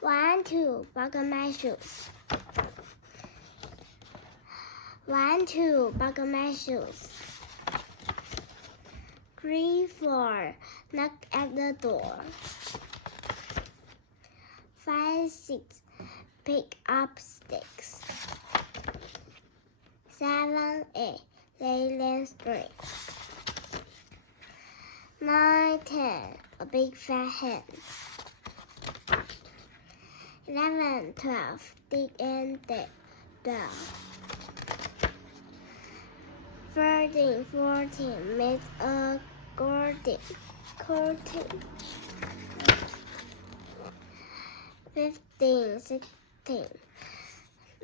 1, 2, buckle my shoes. 1, 2, buckle my shoes. 3, 4, knock at the door. 5, 6, pick up sticks. 7, 8, lay them straight. 9, 10, a big fat hen. 11, 12, dig and dell. 13, 14, make a curtain. 15, 16,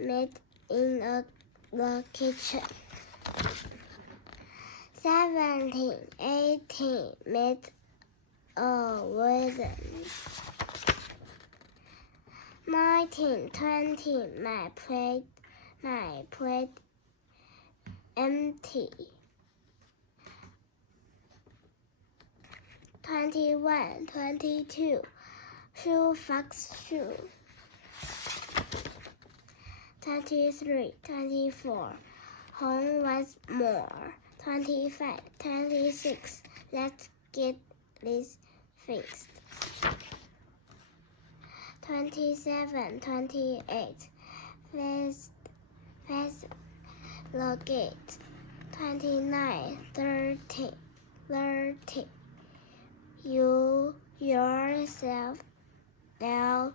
make in the kitchen. 17, 18, make a wedding. 19, 20, my plate empty. 21, 22, shoe fox shoe. 23, 24, home once more. 25, 26, let's get this fixed. 27, 28, face the gate. 29, 30, you yourself now,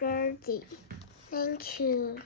Gertie. Thank you.